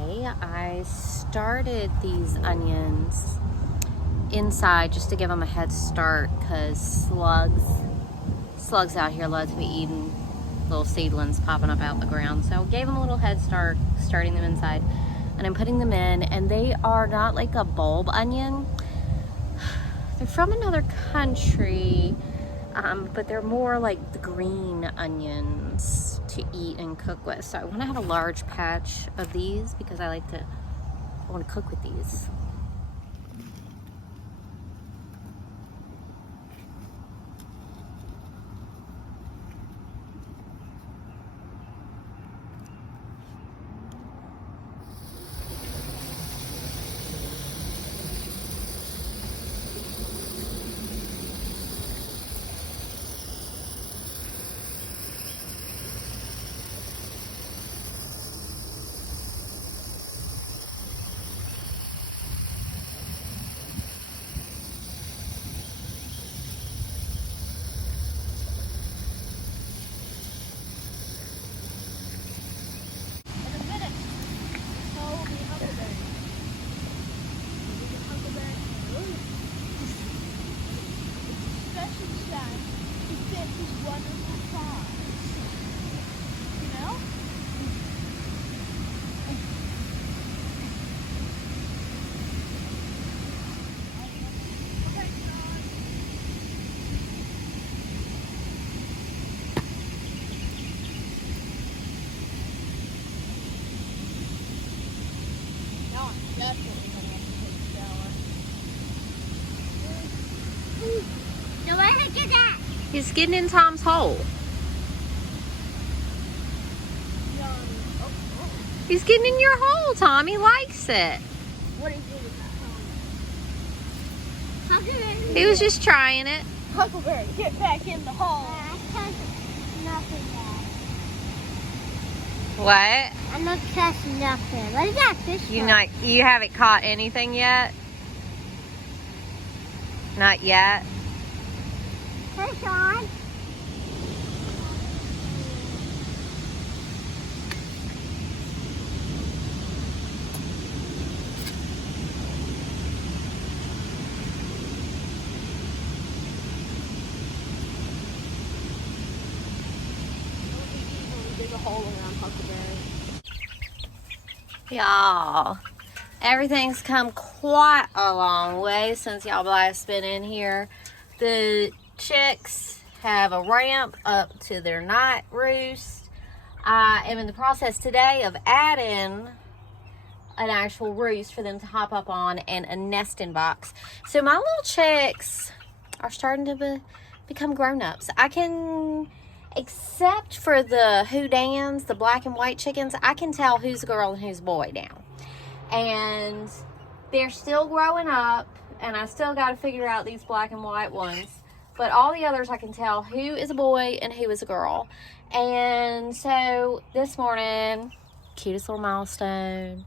I started these onions inside just to give them a head start because slugs out here love to be eating little seedlings popping up out the ground. So gave them a little head start, starting them inside, and I'm putting them in, and they are not like a bulb onion. They're from another country, but they're more like the green onions to eat and cook with. So I want to have a large patch of these because I want to cook with these. He's getting in Tom's hole. He's getting in your hole, Tom. He likes it. What is it about hole? He was just trying it. Huckleberry, get back in the hole. I touched nothing there. What? I'm not touching nothing. What is that fish? You haven't caught anything yet? Not yet? Fish on. Hole around Huckleberry. Y'all, everything's come quite a long way since y'all last been in here. The chicks have a ramp up to their night roost. I am in the process today of adding an actual roost for them to hop up on and a nesting box. So my little chicks are starting to become grown-ups. I can, except for the Houdans, the black and white chickens, I can tell who's a girl and who's a boy now. And they're still growing up, and I still got to figure out these black and white ones. But all the others, I can tell who is a boy and who is a girl. And so this morning, cutest little milestone.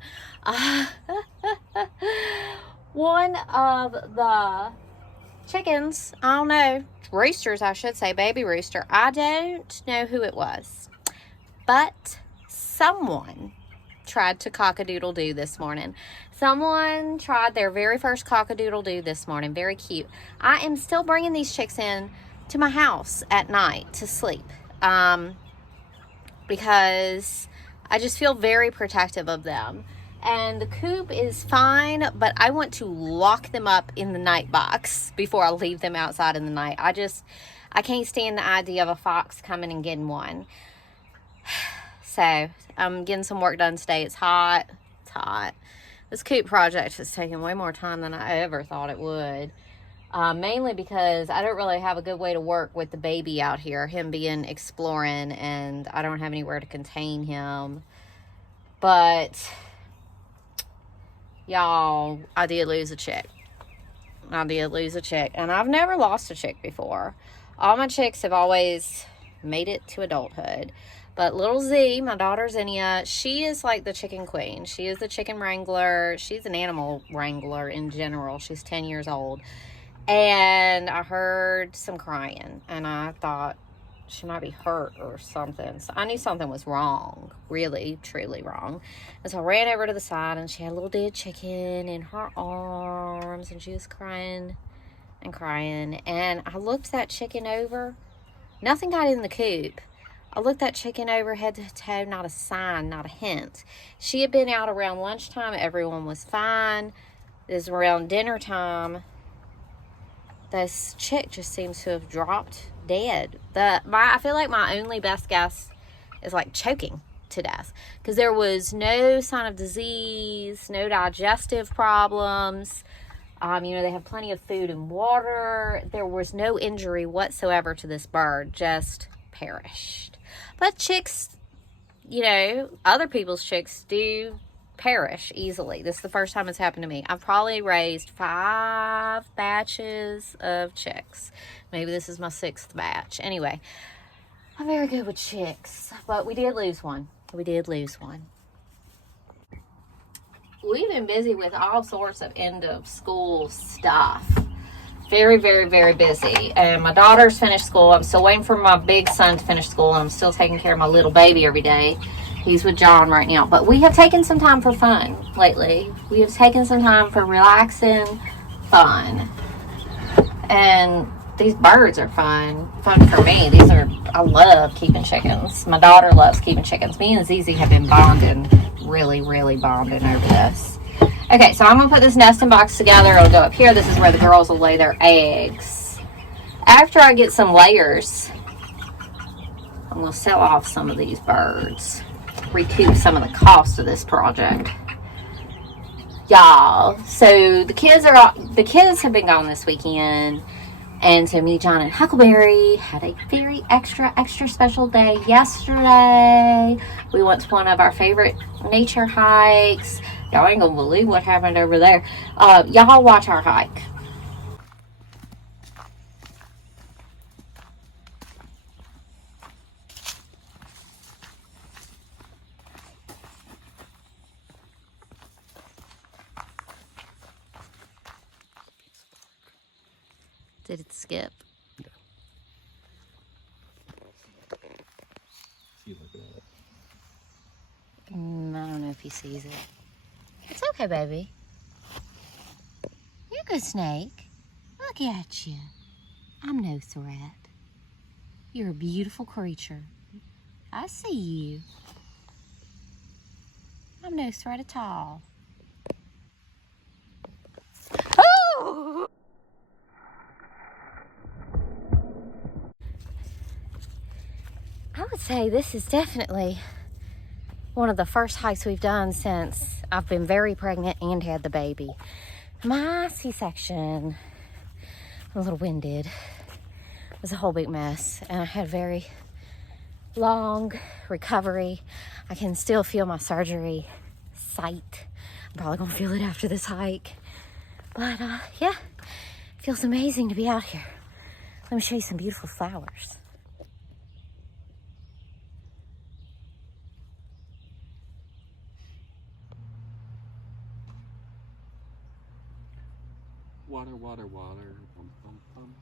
One of the chickens, I don't know, roosters I should say, baby rooster, I don't know who it was, but someone tried to cock-a-doodle-doo this morning. Someone tried their very first cock-a-doodle-doo this morning. Very cute. I am still bringing these chicks in to my house at night to sleep because I just feel very protective of them. And the coop is fine, but I want to lock them up in the night box before I leave them outside in the night. I can't stand the idea of a fox coming and getting one. So I'm getting some work done today. It's hot. It's hot. This coop project is taking way more time than I ever thought it would. Mainly because I don't really have a good way to work with the baby out here. Him being exploring, and I don't have anywhere to contain him. But y'all, I did lose a chick. And I've never lost a chick before. All my chicks have always made it to adulthood. But little Z, my daughter Zinnia, she is like the chicken queen. She is the chicken wrangler. She's an animal wrangler in general. She's 10 years old. And I heard some crying. And I thought she might be hurt or something. So I knew something was wrong, really, truly wrong. And so I ran over to the side, and she had a little dead chicken in her arms, and she was crying and crying. And I looked that chicken over. Nothing got in the coop. I looked that chicken over head to toe, not a sign, not a hint. She had been out around lunchtime. Everyone was fine. It was around dinner time. This chick just seems to have dropped dead. I feel like my only best guess is like choking to death, because there was no sign of disease, no digestive problems. They have plenty of food and water. There was no injury whatsoever to this bird, just perished. But chicks, other people's chicks do perish easily. This is the first time it's happened to me. I've probably raised 5 batches of chicks. Maybe this is my 6th batch. Anyway, I'm very good with chicks, but we did lose one. We've been busy with all sorts of end of school stuff. Very, very, very busy. And my daughter's finished school. I'm still waiting for my big son to finish school. I'm still taking care of my little baby every day. He's with John right now. But we have taken some time for fun lately. We have taken some time for relaxing fun. And these birds are fun. Fun for me. I love keeping chickens. My daughter loves keeping chickens. Me and Zizi have been bonding, really, really bonding over this. Okay, so I'm going to put this nesting box together. It'll go up here. This is where the girls will lay their eggs. After I get some layers, I'm going to sell off some of these birds. Recoup some of the cost of this project. Y'all, so the kids have been gone this weekend. And so me, John, and Huckleberry had a very extra special day yesterday. We went to one of our favorite nature hikes. Y'all ain't gonna believe what happened over there. Y'all watch our hike. Did it skip? No. He's looking at it. I don't know if he sees it. It's okay, baby. You're a good snake. Look at you. I'm no threat. You're a beautiful creature. I see you. I'm no threat at all. Oh! I would say this is definitely one of the first hikes we've done since I've been very pregnant and had the baby. My C-section, I'm a little winded. It was a whole big mess, and I had very long recovery. I can still feel my surgery site. I'm probably gonna feel it after this hike. But yeah, it feels amazing to be out here. Let me show you some beautiful flowers. Water, water, water. Bum, bum, bum.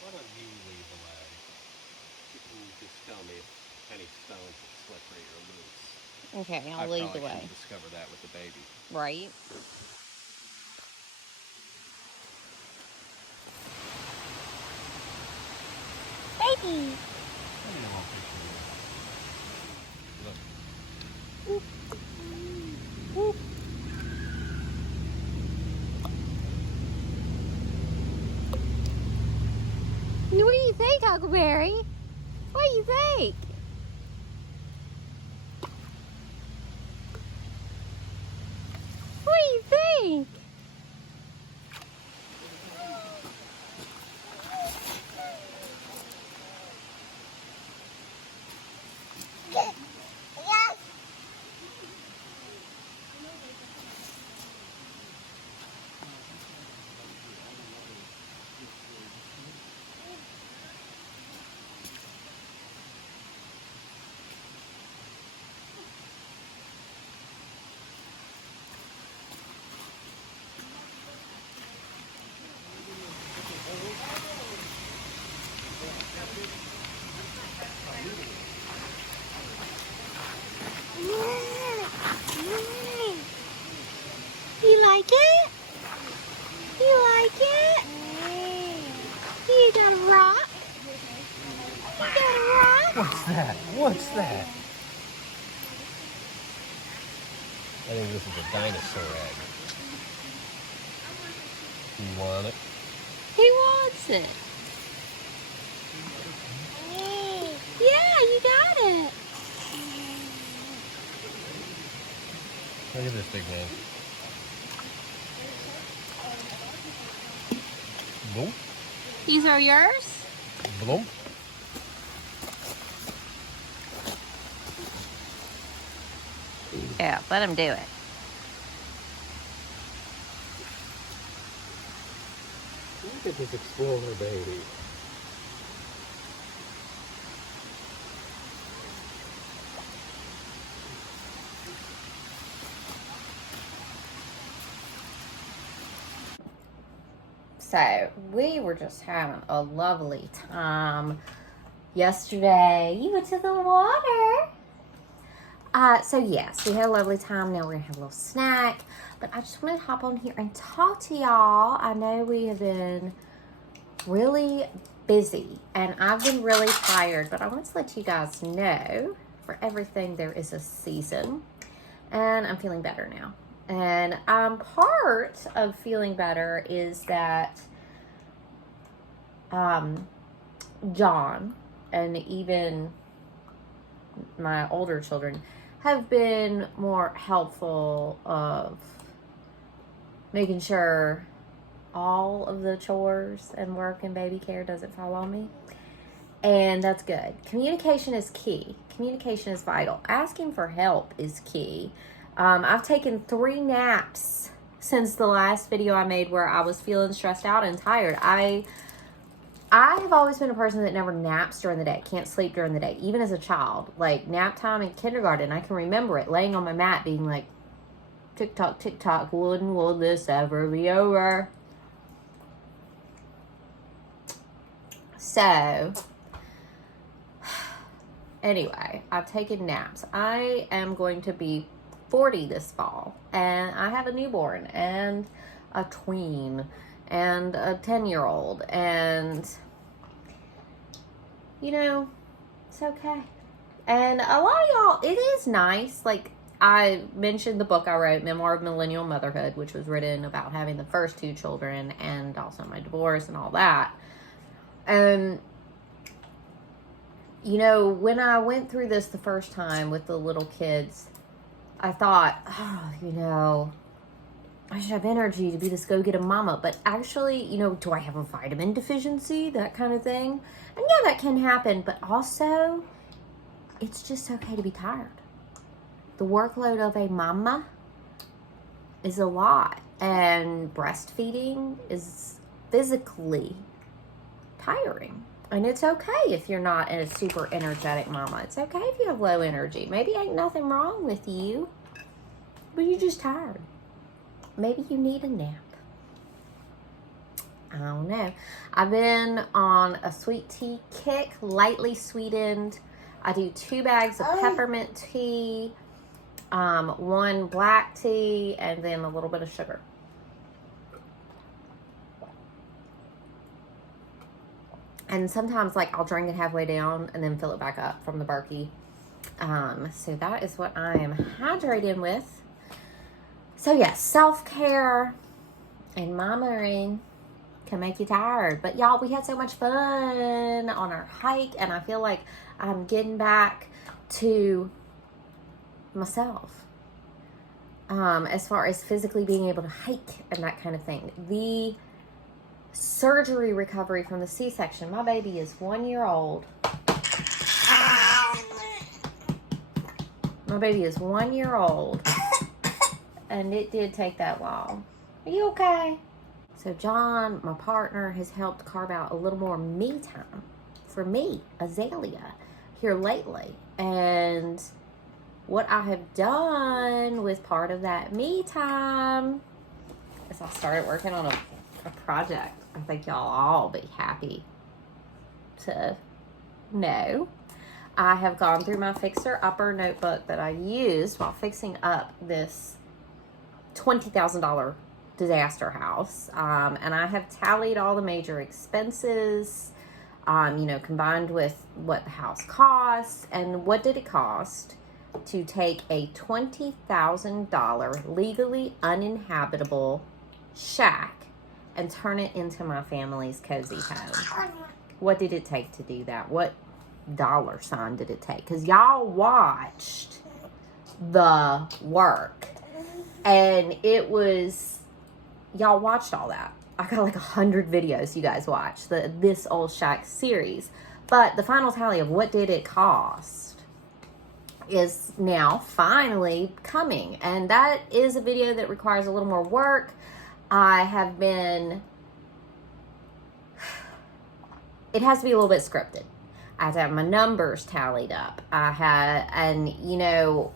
Why don't you lead the way? You can just tell me if any stones are slippery or loose. Okay, I I'll lead the probably way. should discover that with the baby. Right? Baby. Look. What do you think, Huckleberry? What do you think? What do you think? I think this is a dinosaur egg. You want it? He wants it. Yeah, you got it. Look at this big man. Boom. These are yours? Boom. Yeah, let him do it. Look at this explorer baby. So we were just having a lovely time yesterday. You went to the water. So yes, we had a lovely time. Now we're gonna have a little snack. But I just wanted to hop on here and talk to y'all. I know we have been really busy and I've been really tired, but I want to let you guys know for everything there is a season, and I'm feeling better now. And part of feeling better is that John and even my older children have been more helpful of making sure all of the chores and work and baby care doesn't fall on me. And that's good. Communication is key. Communication is vital. Asking for help is key. I've taken 3 naps since the last video I made where I was feeling stressed out and tired. I have always been a person that never naps during the day, can't sleep during the day, even as a child. Like nap time in kindergarten, I can remember it, laying on my mat being like, tick tock, when will this ever be over? So, anyway, I've taken naps. I am going to be 40 this fall, and I have a newborn and a tween and a 10-year-old, and you know, it's okay. And a lot of y'all, it is nice. Like I mentioned the book I wrote, Memoir of Millennial Motherhood, which was written about having the first 2 children and also my divorce and all that. And you know, when I went through this the first time with the little kids, I thought, oh, you know, I should have energy to be this go-get-a mama. But actually, you know, do I have a vitamin deficiency? That kind of thing. And yeah, that can happen. But also, it's just okay to be tired. The workload of a mama is a lot. And breastfeeding is physically tiring. And it's okay if you're not a super energetic mama. It's okay if you have low energy. Maybe ain't nothing wrong with you, but you're just tired. Maybe you need a nap. I don't know. I've been on a sweet tea kick, lightly sweetened. I do 2 bags of peppermint tea, 1 black tea, and then a little bit of sugar. And sometimes, like, I'll drink it halfway down and then fill it back up from the Berkey. So that is what I am hydrating with. So, yes, self-care and mamaing can make you tired. But, y'all, we had so much fun on our hike. And I feel like I'm getting back to myself. As far as physically being able to hike and that kind of thing. The surgery recovery from the C-section. My baby is 1 year old. My baby is 1 year old. And it did take that long. Are you okay? So John, my partner, has helped carve out a little more me time for me, Azalea, here lately. And what I have done with part of that me time is I started working on a project I think y'all all be happy to know. I have gone through my Fixer Upper notebook that I used while fixing up this $20,000 disaster house. And I have tallied all the major expenses, you know, combined with what the house costs and what did it cost to take a $20,000 legally uninhabitable shack and turn it into my family's cozy home. What did it take to do that? What dollar sign did it take? Because y'all watched the work, and it was, y'all watched all that. I got like 100 videos you guys watched the This Old Shack series. But the final tally of what did it cost is now finally coming. And that is a video that requires a little more work. I have been, it has to be a little bit scripted. I have to have my numbers tallied up. And you know,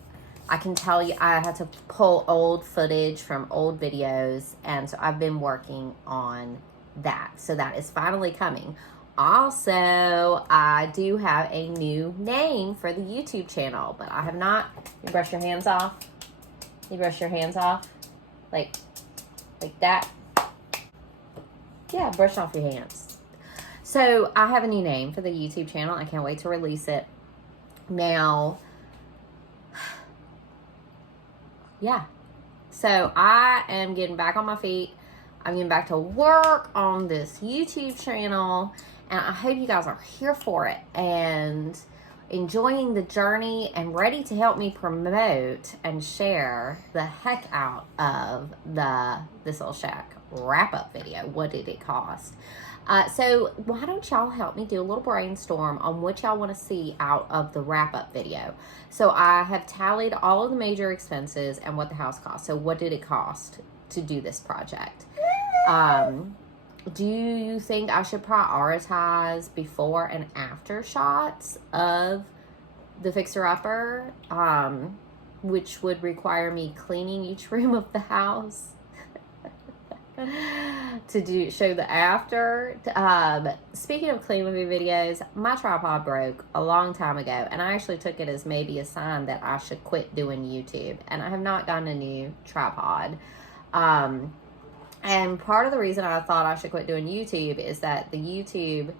I can tell you, I had to pull old footage from old videos. And so I've been working on that. So that is finally coming. Also, I do have a new name for the YouTube channel, but I have not. You brush your hands off. You brush your hands off. Like that. Yeah, brush off your hands. So I have a new name for the YouTube channel. I can't wait to release it. Now, yeah. So I am getting back on my feet. I'm getting back to work on this YouTube channel. And I hope you guys are here for it and enjoying the journey and ready to help me promote and share the heck out of the This Old Shack wrap-up video. What did it cost? So why don't y'all help me do a little brainstorm on what y'all want to see out of the wrap-up video. So I have tallied all of the major expenses and what the house cost. So what did it cost to do this project? Do you think I should prioritize before and after shots of the fixer-upper, which would require me cleaning each room of the house to show the after? Speaking of clean movie videos, my tripod broke a long time ago, and I actually took it as maybe a sign that I should quit doing YouTube, and I have not gotten a new tripod. And part of the reason I thought I should quit doing YouTube is that the YouTube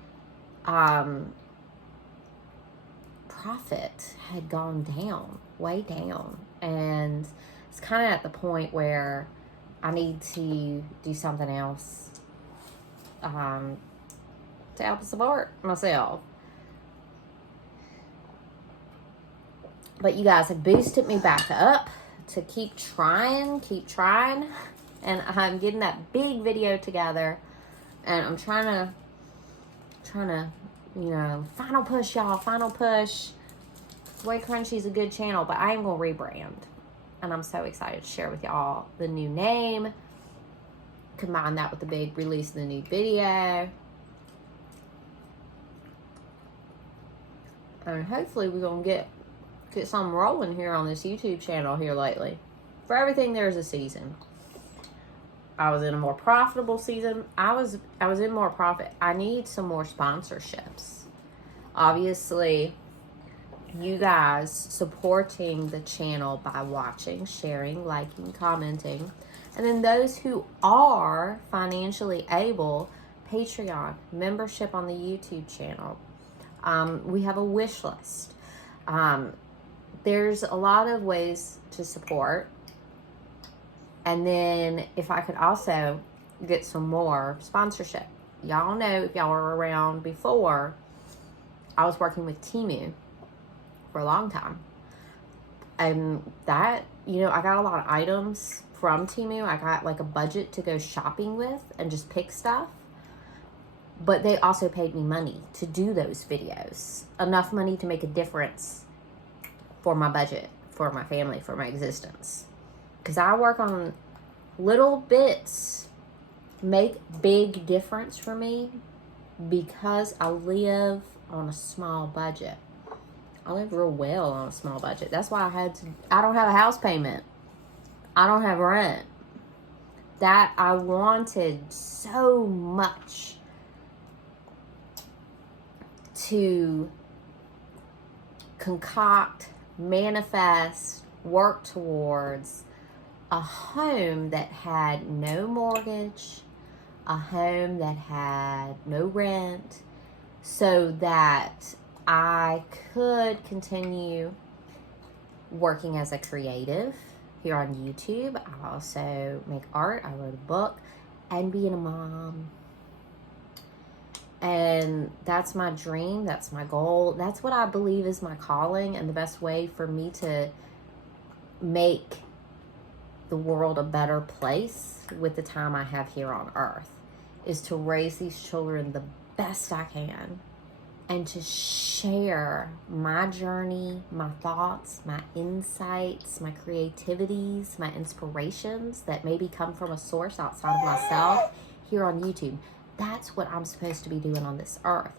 profit had gone down, way down. And it's kind of at the point where I need to do something else to help support myself. But you guys have boosted me back up to keep trying. And I'm getting that big video together, and I'm trying to, you know, final push, y'all, final push. WayCrunchy is a good channel, but I am going to rebrand, and I'm so excited to share with y'all the new name, combine that with the big release of the new video, and hopefully we're going to get something rolling here on this YouTube channel here lately. For everything, there's a season. I was in a more profitable season. I was in more profit. I need some more sponsorships. Obviously, you guys supporting the channel by watching, sharing, liking, commenting. And then those who are financially able, Patreon, membership on the YouTube channel. We have a wish list. There's a lot of ways to support. And then if I could also get some more sponsorship. Y'all know, if y'all were around before, I was working with Temu for a long time. And that, you know, I got a lot of items from Temu. I got like a budget to go shopping with and just pick stuff. But they also paid me money to do those videos. Enough money to make a difference for my budget, for my family, for my existence. Because I work on little bits, make big difference for me because I live on a small budget. I live real well on a small budget. That's why I don't have a house payment. I don't have rent. That I wanted so much to concoct, manifest, work towards a home that had no mortgage, a home that had no rent, so that I could continue working as a creative here on YouTube. I also make art. I wrote a book, and being a mom. And that's my dream. That's my goal. That's what I believe is my calling, and the best way for me to make the world a better place with the time I have here on earth is to raise these children the best I can, and to share my journey, my thoughts, my insights, my creativities, my inspirations that maybe come from a source outside of myself here on YouTube. That's what I'm supposed to be doing on this earth.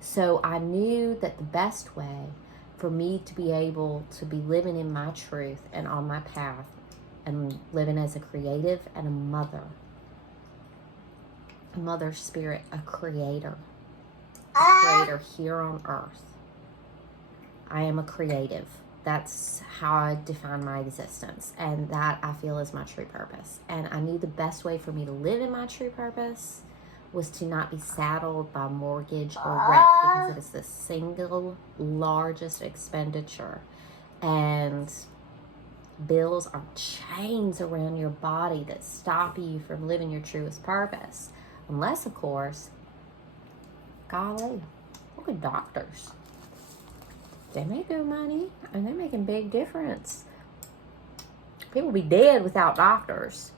So I knew that the best way for me to be able to be living in my truth and on my path and living as a creative and a mother spirit, a creator here on earth. I am a creative. That's how I define my existence, and that I feel is my true purpose. And I knew the best way for me to live in my true purpose was to not be saddled by mortgage or rent, because it is the single largest expenditure, and bills are chains around your body that stop you from living your truest purpose. Unless, of course, golly, look at doctors. They make good money, and they're making a big difference. People be dead without doctors.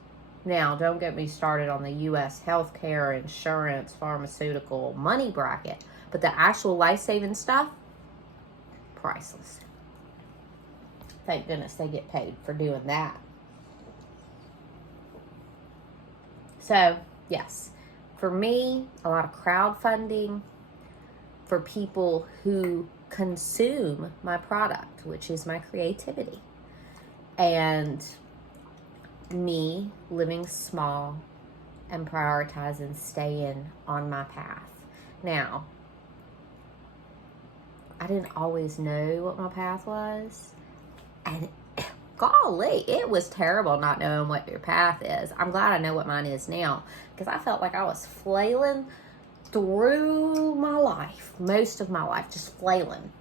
Now, don't get me started on the U.S. healthcare, insurance, pharmaceutical, money bracket. But the actual life-saving stuff, priceless. Thank goodness they get paid for doing that. So, yes. For me, a lot of crowdfunding for people who consume my product, which is my creativity. And me living small and prioritizing staying on my path. Now, I didn't always know what my path was, and golly, it was terrible not knowing what your path is. I'm glad I know what mine is now, because I felt like I was flailing through my life, most of my life, just flailing,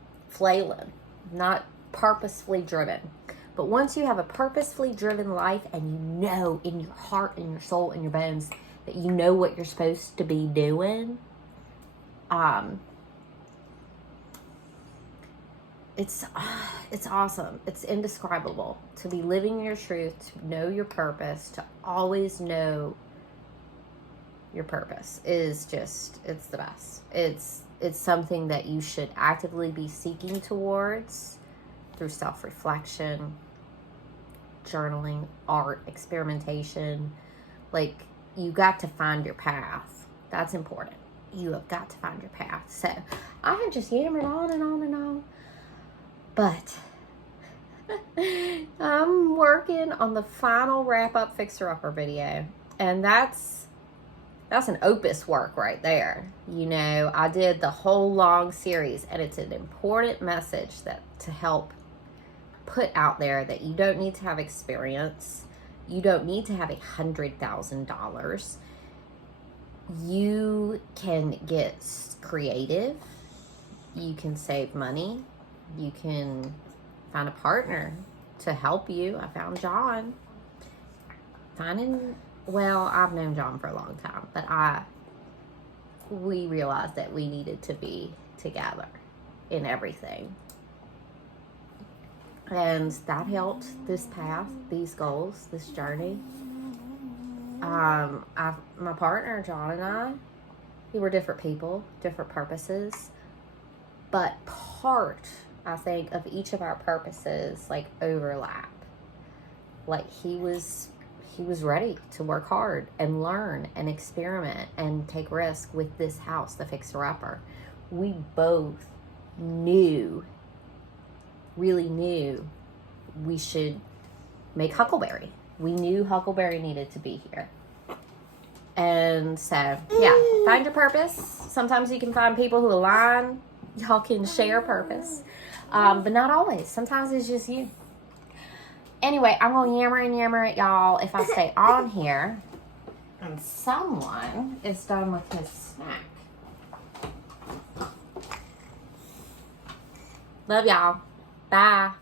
not purposefully driven. But once you have a purposefully driven life, and you know in your heart and your soul and your bones that you know what you're supposed to be doing, it's awesome. It's indescribable to be living your truth, to know your purpose, to always know your purpose is just, it's the best. It's something that you should actively be seeking towards through self-reflection, journaling, art, experimentation. Like, you got to find your path. That's important. You have got to find your path. So I have just yammered on and on and on, but I'm working on the final wrap-up fixer-upper video, and that's an opus work right there. You know, I did the whole long series, and it's an important message that to help put out there that you don't need to have experience. You don't need to have $100,000. You can get creative. You can save money. You can find a partner to help you. I found John. Well, I've known John for a long time, but we realized that we needed to be together in everything. And that helped this path, these goals, this journey. My partner, John, and I, we were different people, different purposes, but part, I think, of each of our purposes, like, overlap. Like, he was ready to work hard and learn and experiment and take risk with this house, the fixer-upper. We both really knew we should make Huckleberry. We knew Huckleberry needed to be here. And so, yeah, find your purpose. Sometimes you can find people who align. Y'all can share purpose. But not always. Sometimes it's just you. Anyway, I'm going to yammer at y'all if I stay on here. And someone is done with his snack. Love y'all. Bye.